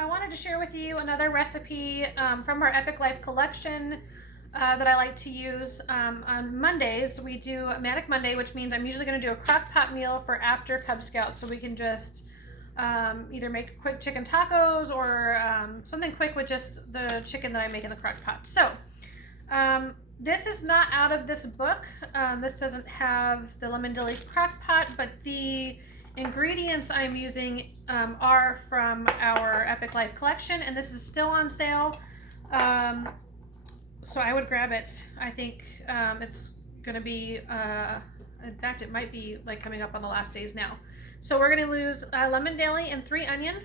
I wanted to share with you another recipe from our Epic Life collection that I like to use. On Mondays, we do a Manic Monday, which means I'm usually going to do a crock pot meal for after Cub Scouts, so we can just either make quick chicken tacos or something quick with just the chicken that I make in the crock pot. So this is not out of this book. This doesn't have the lemon dilly crock pot, but the ingredients I'm using are from our Epic Life collection, and this is still on sale. So I would grab it. I think it's going to be, in fact, it might be like coming up on the last days now. So we're going to use lemon dilly and 3 onion.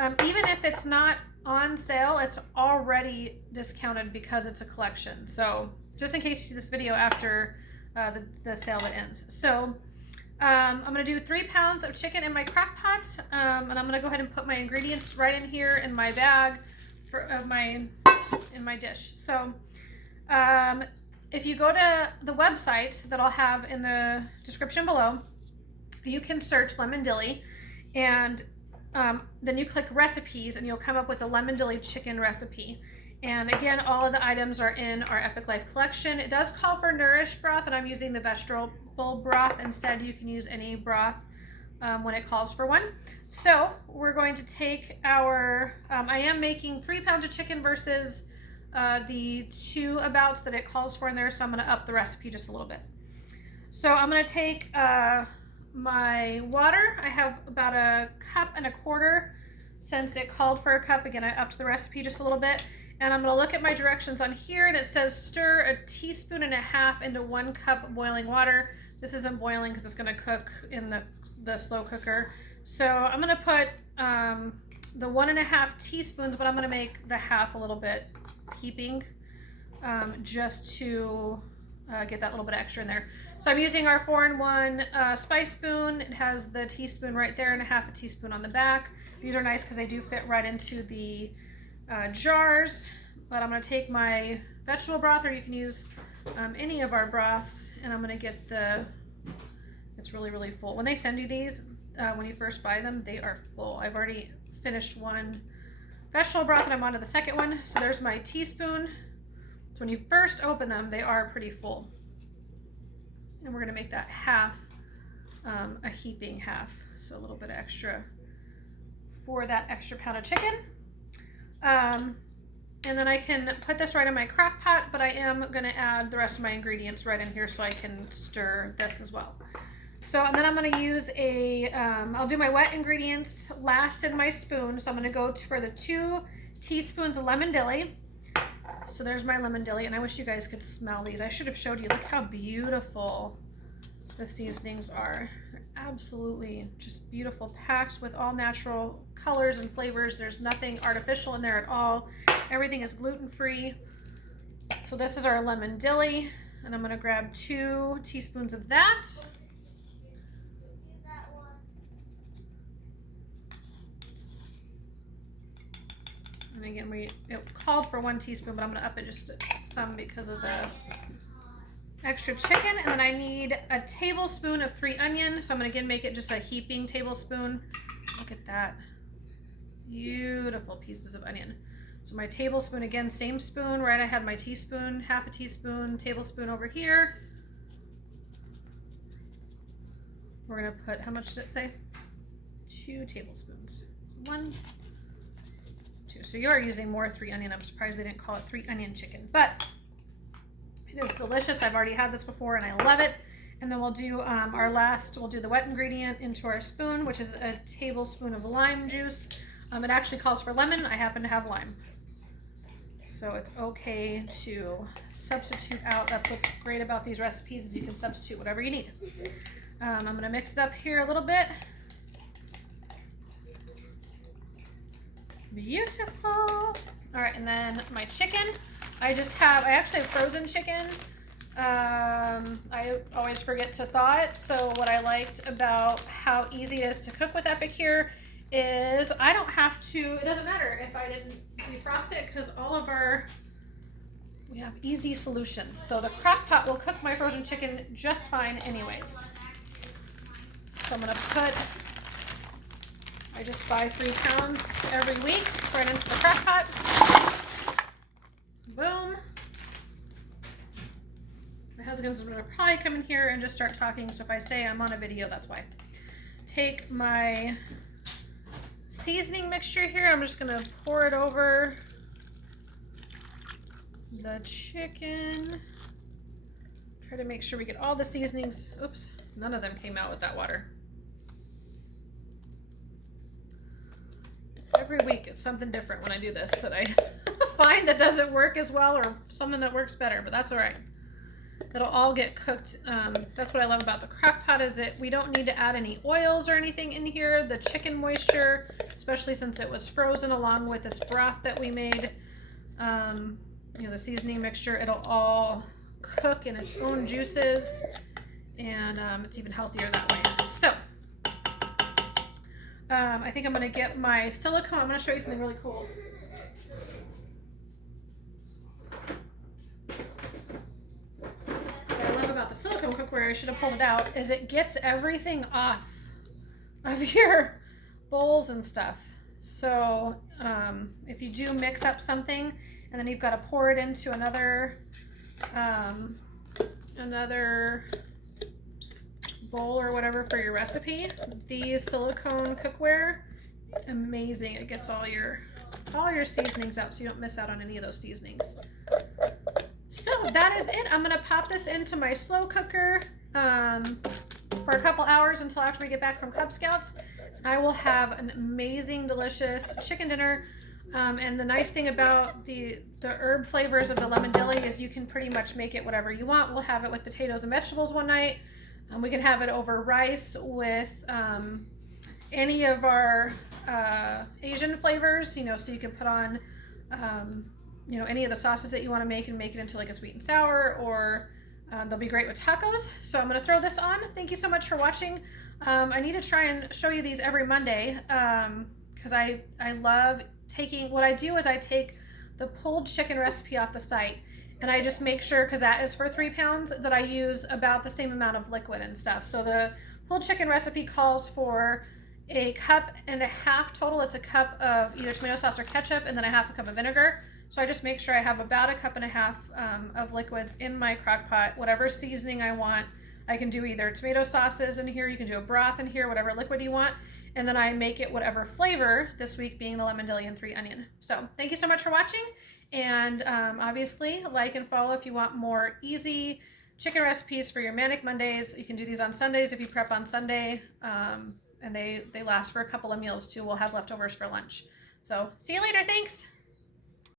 Even if it's not on sale, it's already discounted because it's a collection. So just in case you see this video after the sale that ends. So I'm going to do 3 pounds of chicken in my crock pot, and I'm going to go ahead and put my ingredients right in here in my bag in my dish. So if you go to the website that I'll have in the description below, you can search lemon dilly, and then you click recipes and you'll come up with a lemon dilly chicken recipe. And again, all of the items are in our Epic Life collection. It does call for nourished broth, and I'm using the vegetable broth instead. You can use any broth when it calls for one. So we're going to take our, I am making 3 pounds of chicken versus the 2 abouts that it calls for in there, so I'm going to up the recipe just a little bit. So I'm going to take my water. I have about 1.25 cups since it called for a cup. Again, I upped the recipe just a little bit. And I'm going to look at my directions on here, and it says stir 1.5 teaspoons into 1 cup boiling water. This isn't boiling because it's going to cook in the slow cooker. So I'm going to put the 1.5 teaspoons, but I'm going to make the half a little bit heaping just to get that little bit extra in there. So I'm using our 4-in-1 spice spoon. It has the teaspoon right there and 1/2 teaspoon on the back. These are nice because they do fit right into the jars. But I'm going to take my vegetable broth, or you can use any of our broths, and I'm going to get it's really, really full. When they send you these, when you first buy them, they are full. I've already finished 1 vegetable broth and I'm on to the second one. So there's my teaspoon. So when you first open them, they are pretty full. And we're going to make that half a heaping half. So a little bit extra for that extra pound of chicken. And then I can put this right in my crock pot, but I am going to add the rest of my ingredients right in here so I can stir this as well. So, and then I'm going to use I'll do my wet ingredients last in my spoon. So I'm going to go for the 2 teaspoons of lemon dilly. So there's my lemon dilly, and I wish you guys could smell these. I should have showed you. Look how beautiful the seasonings are. They're absolutely just beautiful, packed with all natural colors and flavors. There's nothing artificial in there at all. Everything is gluten-free. So this is our lemon dilly, and I'm going to grab 2 teaspoons of that. And again, it called for 1 teaspoon, but I'm going to up it just some because of the extra chicken. And then I need a tablespoon of 3 onion. So I'm going to again make it just a heaping tablespoon. Look at that. Beautiful pieces of onion. So my tablespoon, again, same spoon, right? I had my teaspoon, 1/2 teaspoon, tablespoon over here. We're going to put, how much did it say? 2 tablespoons. So 1, 2. So you are using more 3 onion. I'm surprised they didn't call it 3 onion chicken, but it is delicious. I've already had this before and I love it. And then we'll do we'll do the wet ingredient into our spoon, which is a tablespoon of lime juice. It actually calls for lemon. I happen to have lime. So it's okay to substitute out. That's what's great about these recipes, is you can substitute whatever you need. I'm going to mix it up here a little bit. Beautiful. All right, and then my chicken. I actually have frozen chicken. I always forget to thaw it. So what I liked about how easy it is to cook with Epic here is I don't have to, it doesn't matter if I didn't defrost it, because we have easy solutions. So the crock pot will cook my frozen chicken just fine anyways. So I'm going to put I just buy 3 pounds every week, right into the crock pot. Boom. My husband's gonna probably come in here and just start talking, so if I say I'm on a video, that's why. Take my seasoning mixture here. I'm just gonna pour it over the chicken. Try to make sure we get all the seasonings. Oops, none of them came out with that water. Every week it's something different when I do this that I find that doesn't work as well, or something that works better, but that's all right. It'll all get cooked. That's what I love about the crock pot, is that we don't need to add any oils or anything in here. The chicken moisture, especially since it was frozen along with this broth that we made, you know, the seasoning mixture, it'll all cook in its own juices, and it's even healthier that way. So I think I'm going to get my silicone. I'm going to show you something really cool. What I love about the silicone cookware, I should have pulled it out, is it gets everything off of your bowls and stuff. So if you do mix up something and then you've got to pour it into another bowl or whatever for your recipe, these silicone cookware, amazing. It gets all your seasonings out, so you don't miss out on any of those seasonings. So that is it. I'm gonna pop this into my slow cooker for a couple hours until after we get back from Cub Scouts. I will have an amazing, delicious chicken dinner. And the nice thing about the herb flavors of the lemon dilly is you can pretty much make it whatever you want. We'll have it with potatoes and vegetables one night. We can have it over rice with any of our Asian flavors, you know, so you can put on, you know, any of the sauces that you want to make and make it into like a sweet and sour, or they'll be great with tacos. So I'm going to throw this on. Thank you so much for watching. I need to try and show you these every Monday because I love taking, what I do is I take the pulled chicken recipe off the site, and I just make sure, because that is for 3 pounds, that I use about the same amount of liquid and stuff. So the pulled chicken recipe calls for 1.5 cups total. It's a cup of either tomato sauce or ketchup, and then 1/2 cup of vinegar. So I just make sure I have about 1.5 cups of liquids in my crock pot. Whatever seasoning I want, I can do either tomato sauces in here, you can do a broth in here, whatever liquid you want. And then I make it whatever flavor, this week being the lemon dilly and 3 onion. So thank you so much for watching. And obviously like and follow if you want more easy chicken recipes for your Manic Mondays. You can do these on Sundays if you prep on Sunday. And they last for a couple of meals too. We'll have leftovers for lunch. So see you later. Thanks.